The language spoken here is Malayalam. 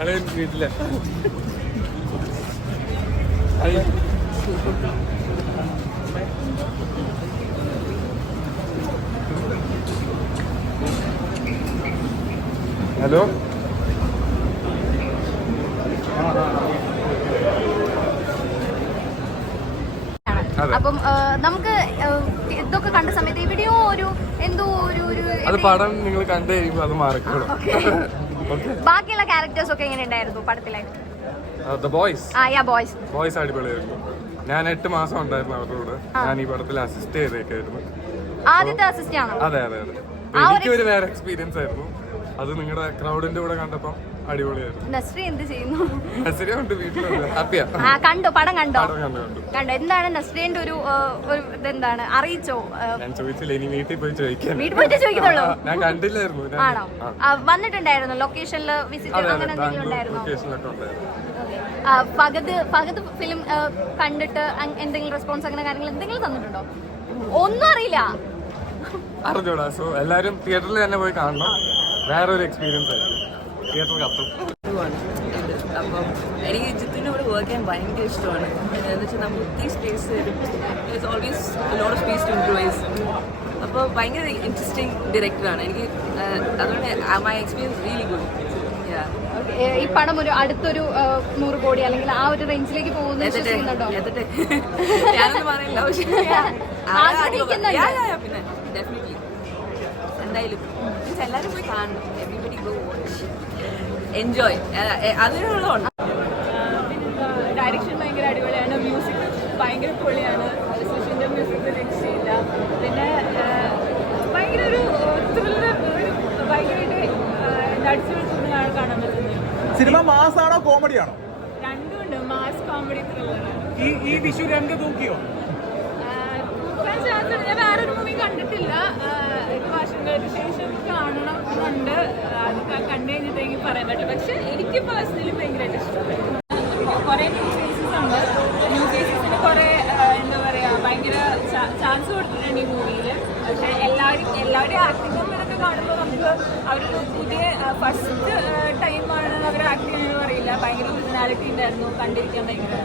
അത് വീട്ടിലെ ഹലോ അപ്പം നമുക്ക് ഇതൊക്കെ കണ്ട സമയത്ത് എവിടെയോ ഒരു എന്തോ ഒരു അത് പടം നിങ്ങൾ കണ്ടു കഴിയുമ്പോൾ അത് മാറിക്കോളും. ബാക്കിയുള്ള ക്യാരക്ടേഴ്സ് ഒക്കെ എങ്ങനെ ഉണ്ടായിരുന്നു പടത്തിലെ? ബോയ്സ് അടിപൊളിയായിരുന്നു. ഞാൻ 8 മാസം ഉണ്ടായിരുന്നു അവരുടെ കൂടെ. ഞാൻ ഈ പടത്തിൽ അസിസ്റ്റ് ചെയ്തേക്കായിരുന്നു. ആദ്യത്തെ അസിസ്റ്റ് ആണോ? അതെ അതെ അതെ. എനിക്കൊരു വേറെ എക്സ്പീരിയൻസ് ആയിരുന്നു. അത് നിങ്ങളുടെ ക്രൗഡിന്റെ കൂടെ കണ്ടപ്പോ അടിപൊളിയായിരുന്നു. നസ്രി എന്ത് ചെയ്യുന്നു? നസ്രിയ ഉണ്ട് വീട്ടിലുണ്ട്. ഹാപ്പിയാ? കണ്ടോ? പടം കണ്ടോ? കണ്ടു. എന്താണ് നസ്രിയന്റെ ഒരു ഇതെന്താണ് അറിയിച്ചോ? ഞാൻ ചോദിച്ചില്ല, ഇനി വീട്ടിൽ പോയി ചോദിക്കാൻ. വീട്ടിൽ പോയിട്ട് ചോദിക്കുന്നുള്ളൂ? ഞാൻ കണ്ടില്ലായിരുന്നു. ആണോ? വന്നിട്ടുണ്ടായിരുന്നു ലൊക്കേഷനിൽ വിസിറ്റ് അങ്ങനെ എന്തെങ്കിലും ഉണ്ടായിരുന്നോ? ഫഹദ് ഫിലിം കണ്ടിട്ട് എന്തെങ്കിലും റെസ്പോൺസ് അങ്ങനെ കാര്യങ്ങൾ എന്തെങ്കിലും തന്നിട്ടുണ്ടോ? ഒന്നും അറിയില്ല. അറിഞ്ഞൂടാ. സോ എല്ലാരും തിയേറ്ററിൽ തന്നെ പോയി കാണണം. വേറൊരു എക്സ്പീരിയൻസ് ആയിരിക്കും. തിയേറ്റർ കത്തും. അപ്പം എനിക്ക് ജിത്തുവിൻ്റെ കൂടെ വർക്ക് ചെയ്യാൻ ഭയങ്കര ഇഷ്ടമാണ്. എന്താണെന്ന് വെച്ചാൽ നമുക്ക് ഒത്തിരി സ്പേസ് തരും. It's always lot of space to improvise. അപ്പോൾ ഭയങ്കര ഇൻട്രസ്റ്റിംഗ് ഡയറക്ടറാണ്. എനിക്ക് അതുകൊണ്ട് മൈ എക്സ്പീരിയൻസ് റിയലി ഗുഡ്. ഈ പടം ഒരു അടുത്തൊരു 100 കോടി അല്ലെങ്കിൽ ആ ഒരു റേഞ്ചിലേക്ക് പോകുന്നു ഞാനൊന്നും പറയില്ല. പക്ഷേ പിന്നെ ഡെഫിനറ്റ്ലി എന്തായാലും എല്ലാവരും പോയി കാണണം. Everybody go watch, enjoy. അതിനുള്ളതാണ്. ഡയറക്ഷൻ ഭയങ്കര അടിപൊളിയാണ്. മ്യൂസിക് ഭയങ്കര പൊളിയാണ്. സുഷിൻ്റെ മ്യൂസിക് രക്ഷയില്ല. പിന്നെ ഭയങ്കര ഒരു ത്രില്ലർ, ഭയങ്കരമായിട്ട് അടിച്ചു വിളിച്ചൊന്ന് കാണാൻ പറ്റുന്നത്. സിനിമ മാസാണോ കോമഡിയാണോ? രണ്ടുമുണ്ട്. മാസ് കോമഡി ത്രില്ലറാണ്. ഈ വിഷു 2 തൂക്കിയോ? ഞാൻ വേറൊരു മൂവി കണ്ടിട്ടില്ല. 8 വർഷങ്ങൾക്ക് ശേഷം കാണണം എന്നുണ്ട്. അത് കണ്ടു കഴിഞ്ഞിട്ട് എനിക്ക് പറയാൻ പറ്റും. പക്ഷെ എനിക്ക് പേഴ്സണലി ഭയങ്കരമായിട്ട് ഇഷ്ടപ്പെട്ടു. കുറേ ന്യൂ ഫേസസ് ഉണ്ട്. ന്യൂ ഫേസസിന് കുറേ എന്താ പറയുക ഭയങ്കര ചാൻസ് കൊടുത്തിട്ടുണ്ട് ഈ മൂവിയിൽ. പക്ഷെ എല്ലാവരുടെയും ആക്ടിംഗ് ഒക്കെ കാണുമ്പോൾ നമുക്ക് അവരൊരു പുതിയ ഫസ്റ്റ് ടൈമാണ് അവർ ആക്ട് ചെയ്യുന്നതെന്ന് പറയില്ല. ഭയങ്കര ഒറിജിനാലിറ്റി ഉണ്ടായിരുന്നു. കണ്ടിരിക്കാൻ ഭയങ്കര